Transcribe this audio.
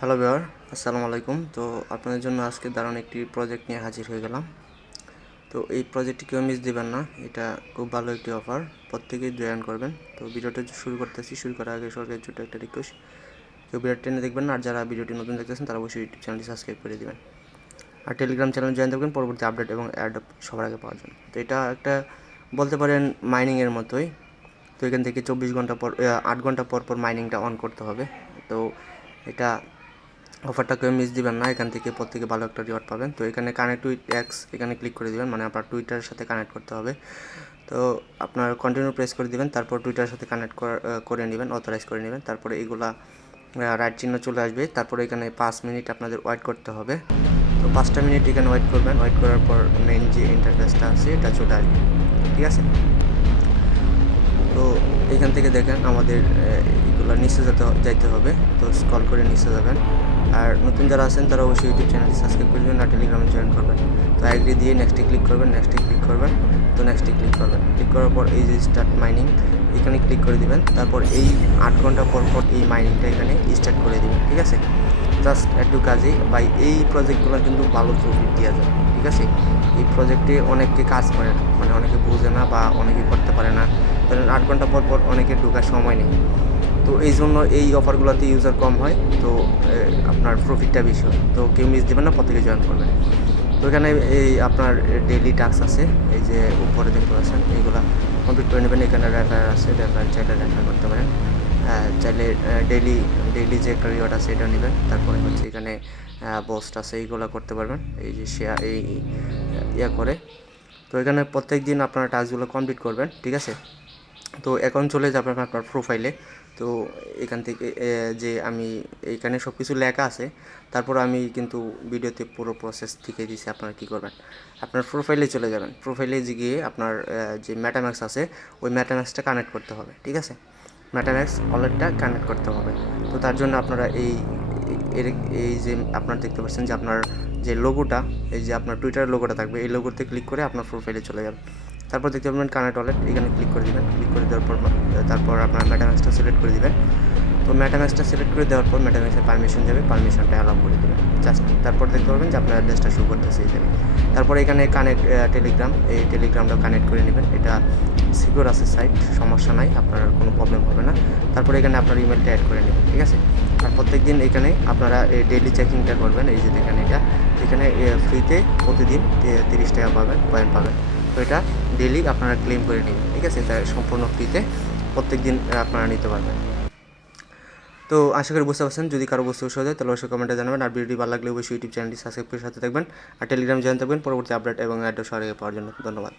Hello viewer, আসসালামু আলাইকুম। তো আপনাদের জন্য আজকে দারুণ একটি প্রজেক্ট নিয়ে হাজির হয়ে গেলাম। তো এই প্রজেক্টটি কেউ মিস দিবেন না, এটা খুব ভালো একটি অফার, প্রত্যেকেই জয়েন করবেন। তো ভিডিওটা শুরু করতেছি। শুরু করার আগে সরকারের ছোটো একটা রিকোয়েস্ট, কেউ ভিডিও টেনে দেখবেন না, আর যারা ভিডিওটি নতুন দেখতেছেন তারা অবশ্যই ইউটিউব চ্যানেলটি সাবস্ক্রাইব করে দেবেন, আর টেলিগ্রাম চ্যানেল জয়েন থাকবেন পরবর্তী আপডেট এবং অ্যাড সবার আগে পাওয়ার জন্য। তো এটা একটা বলতে পারেন মাইনিংয়ের মতোই। তো এখান থেকে 24 ঘন্টা পর 8 ঘন্টা পর পর মাইনিংটা অন করতে হবে। তো এটা অফারটা কেউ মিস দিবেন না, এখান থেকে প্রত্যেকে ভালো একটা রিওয়ার্ড পাবেন। তো এখানে কানেক্ট উইথ এক্স এখানে ক্লিক করে দিবেন, মানে আপনার টুইটারের সাথে কানেক্ট করতে হবে। তো আপনার কন্টিনিউ প্রেস করে দিবেন, তারপর টুইটারের সাথে কানেক্ট করে নেবেন, অথরাইজ করে নেবেন। তারপরে এইগুলা রাইট চিহ্ন চলে আসবে। তারপরে এখানে 5 মিনিট আপনাদের ওয়েট করতে হবে। তো 5টা মিনিট এখানে ওয়েট করবেন। ওয়েট করার পর মেইন যে ইন্টারফেসটা আছে এটা চলে আসবে, ঠিক আছে। তো এখান থেকে দেখেন আমাদের এগুলো নিচে যাইতে হবে। তো স্ক্রল করে নিচে যাবেন, আর নতুন যারা আছেন তারা অবশ্যই ইউটিউব চ্যানেলটি সাবস্ক্রাইব করে দেবেন আর টেলিগ্রামে জয়েন করবেন। তো এগ্রি দিয়ে নেক্সটে ক্লিক করবেন, নেক্সটে ক্লিক করবেন। তো নেক্সটে ক্লিক করবেন, ক্লিক করার পর এই যে স্টার্ট মাইনিং এখানে ক্লিক করে দিবেন। তারপর এই 8 ঘন্টা পর পর এই মাইনিংটা এখানে স্টার্ট করে দিবেন, ঠিক আছে। জাস্ট একটু কাজেই ভাই, এই প্রজেক্টগুলো কিন্তু ভালো প্রফিট দেওয়া যায়, ঠিক আছে। এই প্রজেক্টে অনেকে কাজ করে না, মানে অনেকে বুঝে না বা অনেকে করতে পারে না, ধরেন 8 ঘন্টা পর পর অনেকে ঢোকার সময় নেই। তো এই জন্য এই অফারগুলোতে ইউজার কম হয়, তো আপনার প্রফিটটা বেশি হয়। তো কেউ মিস দেবেন না, প্রত্যেকে জয়েন করবেন। তো এখানে এই আপনার ডেইলি টাস্ক আছে, এই যে উপরে দেখতে পাচ্ছেন, এইগুলা কমপ্লিট করে নেবেন। এখানে রেফার আছে, রেফার চাইলে রেফার করতে পারেন, চাইলে ডেইলি যে একটা রিওয়ার্ড আছে এটা নেবেন। তারপরে হচ্ছে এখানে পোস্ট আছে, এইগুলো করতে পারবেন, এই যে শেয়ার এই ইয়া করে। তো এখানে প্রত্যেক দিন আপনারা টাস্কগুলো কমপ্লিট করবেন, ঠিক আছে। তো এখন চলে যাবেন আপনার প্রোফাইলে। তো এখান থেকে যে আমি এইখানে সব কিছু লেখা আছে, তারপর আমি কিন্তু ভিডিওতে পুরো প্রসেস শিখিয়ে দিয়েছি আপনারা কী করবেন। আপনার প্রোফাইলে চলে যাবেন, প্রোফাইলে গিয়ে আপনার যে মেটাম্যাক্স আছে ওই মেটাম্যাক্সটা কানেক্ট করতে হবে, ঠিক আছে। মেটাম্যাক্স ওয়ালেটটা কানেক্ট করতে হবে। তো তার জন্য আপনারা এই যে আপনারা দেখতে পাচ্ছেন যে আপনার যে লোগোটা, এই যে আপনার টুইটারের লোগোটা থাকবে, এই লোগোতে ক্লিক করে আপনার প্রোফাইলে চলে যাবেন। তারপর দেখতে পাবেন কানেক্ট ওয়ালেট, এখানে ক্লিক করে দেবেন। ক্লিক করে দেওয়ার পর তারপর আপনার মেটাম্যাক্সটা সিলেক্ট করে দেবেন। তো মেটাম্যাক্সটা সিলেক্ট করে দেওয়ার পর মেটাম্যাক্সের পারমিশন যাবে, পারমিশনটা অ্যালাউ করে দেবেন জাস্ট। তারপর দেখতে পাবেন যে আপনার অ্যাড্রেসটা শো করতেছে এই জায়গায়। তারপর এখানে কানেক্ট টেলিগ্রাম, এই টেলিগ্রামটা কানেক্ট করে নেবেন। এটা সিকিউর আছে সাইট, সমস্যা নাই, আপনার কোনো প্রবলেম হবে না। তারপরে এখানে আপনার ইমেলটা অ্যাড করে নেবেন, ঠিক আছে। আর প্রত্যেক দিন এখানে আপনারা এই ডেইলি চেকিংটা করবেন, এই যে দেখেন এটা এখানে ফ্রিতে প্রতিদিন 30 টাকা পাবেন, পয়েন্ট পাবেন। তো এটা ডেইলি আপনারা ক্লেম করে নেবেন, ঠিক আছে। এটা সম্পূর্ণ ফ্রিতে প্রত্যেক দিন আপনারা নিতে পারবেন। তো আশা করি বুঝতে পারছেন। যদি কারো বুঝতে অসুবিধা হয় তাহলে অবশ্যই কমেন্টে জানাবেন, আর ভিডিওটি ভালো লাগলে অবশ্যই ইউটিউব চ্যানেলটি সাবস্ক্রাইব করে সাথে থাকবেন, আর টেলিগ্রাম জয়েন থাকবেন পরবর্তী আপডেট এবং অ্যাড্রেস সবার আগে পাওয়ার জন্য। ধন্যবাদ।